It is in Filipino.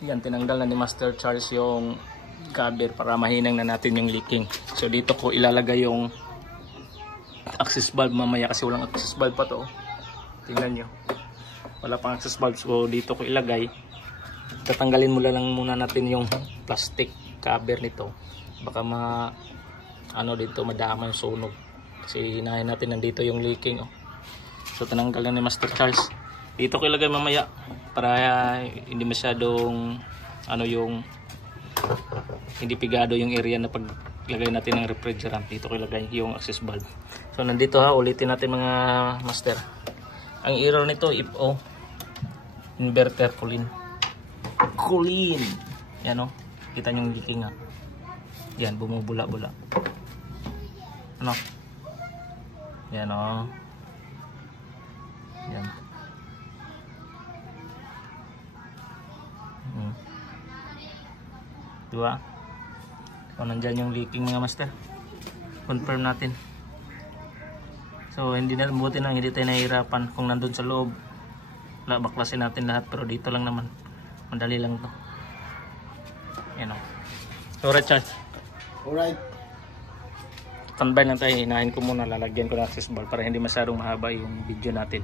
Yan, tinanggal na ni Master Charles yung cover para mahinang na natin yung leaking. So dito ko ilalagay yung access valve mamaya kasi walang access valve pa to. Tingnan nyo, wala pang access valve. So dito ko ilagay. Tatanggalin muna lang muna natin yung plastic cover nito. Baka dito madama yung sunog. Kasi hinahin natin nandito yung leaking. So tinanggal na ni Master Charles. Dito ko ilagay mamaya para hindi masyadong hindi pigado yung area na paglagay natin ng refrigerant. Dito ko ilagay yung access valve. So nandito ulitin natin mga master. Ang error nito if inverter cooling. Yan kita nyo yung leaking nga. Yan, bumubula-bula. Yan yan. Diba? So nandyan yung leaking mga master. Confirm natin. So hindi tayo nahihirapan kung nandun sa loob. Baklasin natin lahat, pero dito lang naman. Madali lang to. Yan Alright, Charles. Alright. Standby lang tayo. Hinahin ko muna. Lalagyan ko ng access valve para hindi masyadong mahaba yung video natin.